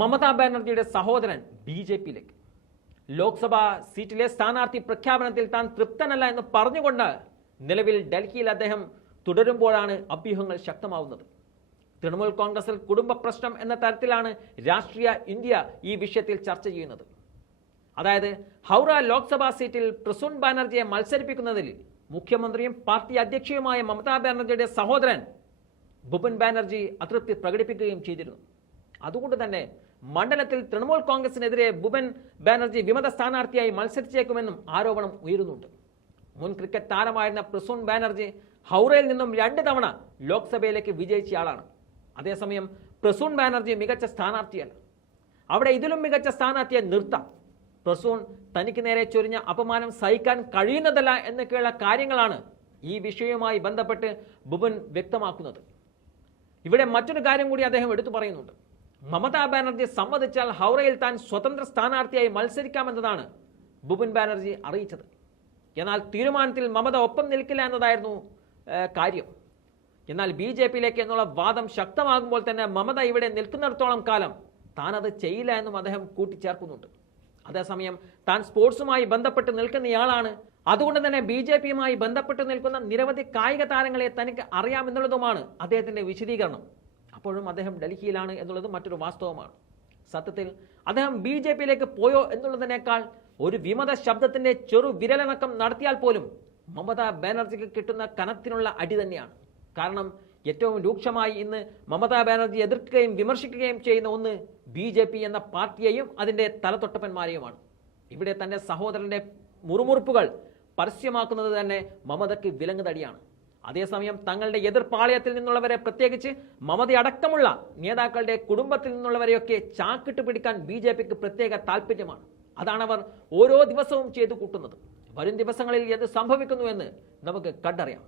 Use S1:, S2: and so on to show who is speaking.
S1: മമതാ ബാനർജിയുടെ സഹോദരൻ B J പിയിലേക്ക്. ലോക്സഭാ സീറ്റിലെ സ്ഥാനാർത്ഥി പ്രഖ്യാപനത്തിൽ താൻ തൃപ്തനല്ല എന്ന് പറഞ്ഞുകൊണ്ട് നിലവിൽ ഡൽഹിയിൽ അദ്ദേഹം തുടരുമ്പോഴാണ് അഭ്യൂഹങ്ങൾ ശക്തമാവുന്നത്. തൃണമൂൽ കോൺഗ്രസിൽ കുടുംബ പ്രശ്നം എന്ന തരത്തിലാണ് രാഷ്ട്രീയ ഇന്ത്യ ഈ വിഷയത്തിൽ ചർച്ച ചെയ്യുന്നത്. അതായത് ഹൗറ ലോക്സഭാ സീറ്റിൽ പ്രസൂൺ ബാനർജിയെ മത്സരിപ്പിക്കുന്നതിൽ മുഖ്യമന്ത്രിയും പാർട്ടി അധ്യക്ഷയുമായ മമതാ ബാനർജിയുടെ സഹോദരൻ ഭുപൻ ബാനർജി അതൃപ്തി പ്രകടിപ്പിക്കുകയും ചെയ്തിരുന്നു. അതുകൊണ്ട് തന്നെ മണ്ഡലത്തിൽ തൃണമൂൽ കോൺഗ്രസിനെതിരെ ഭുപൻ ബാനർജി വിമത സ്ഥാനാർത്ഥിയായി മത്സരിച്ചേക്കുമെന്നും ആരോപണം ഉയരുന്നുണ്ട്. മുൻ ക്രിക്കറ്റ് താരമായിരുന്ന പ്രസൂൺ ബാനർജി ഹൗറയിൽ നിന്നും രണ്ട് തവണ ലോക്സഭയിലേക്ക് വിജയിച്ചയാളാണ് അതേസമയം പ്രസൂൺ ബാനർജി മികച്ച സ്ഥാനാർത്ഥിയല്ല അവിടെ ഇതിലും മികച്ച സ്ഥാനാർത്ഥിയെ നിർത്താം. പ്രസൂൺ തനിക്ക് നേരെ ചൊരിഞ്ഞ അപമാനം സഹിക്കാൻ കഴിയുന്നതല്ല എന്നൊക്കെയുള്ള കാര്യങ്ങളാണ് ഈ വിഷയവുമായി ബന്ധപ്പെട്ട് ബുബൻ വ്യക്തമാക്കുന്നത്. ഇവിടെ മറ്റൊരു കാര്യം കൂടി അദ്ദേഹം എടുത്തു പറയുന്നുണ്ട്. മമതാ ബാനർജി സമ്മതിച്ചാൽ ഹൗറയിൽ താൻ സ്വതന്ത്ര സ്ഥാനാർത്ഥിയായി മത്സരിക്കാമെന്നതാണ് ബുബിൻ ബാനർജി അറിയിച്ചത്. എന്നാൽ തീരുമാനത്തിൽ മമത ഒപ്പം നിൽക്കില്ല എന്നതായിരുന്നു കാര്യം. എന്നാൽ ബി ജെ പിയിലേക്ക് എന്നുള്ള വാദം ശക്തമാകുമ്പോൾ തന്നെ മമത ഇവിടെ നിൽക്കുന്നിടത്തോളം കാലം താൻ അത് ചെയ്യില്ല എന്നും അദ്ദേഹം കൂട്ടിച്ചേർക്കുന്നുണ്ട്. അതേസമയം താൻ സ്പോർട്സുമായി ബന്ധപ്പെട്ട് നിൽക്കുന്നയാളാണ്. അതുകൊണ്ട് തന്നെ ബി ജെ പിയുമായി ബന്ധപ്പെട്ട് നിൽക്കുന്ന നിരവധി കായിക താരങ്ങളെ തനിക്ക് അറിയാമെന്നുള്ളതുമാണ് അദ്ദേഹത്തിന്റെ വിശദീകരണം. അപ്പോഴും അദ്ദേഹം ഡൽഹിയിലാണ് എന്നുള്ളത് മറ്റൊരു വാസ്തവമാണ്. സത്യത്തിൽ അദ്ദേഹം ബി ജെ പിയിലേക്ക് പോയോ എന്നുള്ളതിനേക്കാൾ ഒരു വിമത ശബ്ദത്തിന്റെ ചെറു വിരലനക്കം നടത്തിയാൽ പോലും മമതാ ബാനർജിക്ക് കിട്ടുന്ന കനത്തിനുള്ള അടി തന്നെയാണ്. കാരണം ഏറ്റവും രൂക്ഷമായി ഇന്ന് മമതാ ബാനർജി എതിർക്കുകയും വിമർശിക്കുകയും ചെയ്യുന്ന ഒന്ന് ബി ജെ പി എന്ന പാർട്ടിയെയും അതിന്റെ തലതൊട്ടപ്പന്മാരെയുമാണ്. ഇവിടെ തന്റെ സഹോദരന്റെ മുറുമുറുപ്പുകൾ പരസ്യമാക്കുന്നത് തന്നെ മമതയ്ക്ക് വിലങ്ങുതടിയാണ് അതേസമയം തങ്ങളുടെ എതിർപ്പാളയത്തിൽ നിന്നുള്ളവരെ പ്രത്യേകിച്ച് മമതയടക്കമുള്ള നേതാക്കളുടെ കുടുംബത്തിൽ നിന്നുള്ളവരെയൊക്കെ ചാക്കിട്ട് പിടിക്കാൻ ബി ജെ പിക്ക് പ്രത്യേക താല്പര്യമാണ് അതാണ് അവർ ഓരോ ദിവസവും ചെയ്തു കൂട്ടുന്നത്. വരും ദിവസങ്ങളിൽ എന്ത് സംഭവിക്കുന്നു എന്ന് നമുക്ക് കണ്ടറിയാം.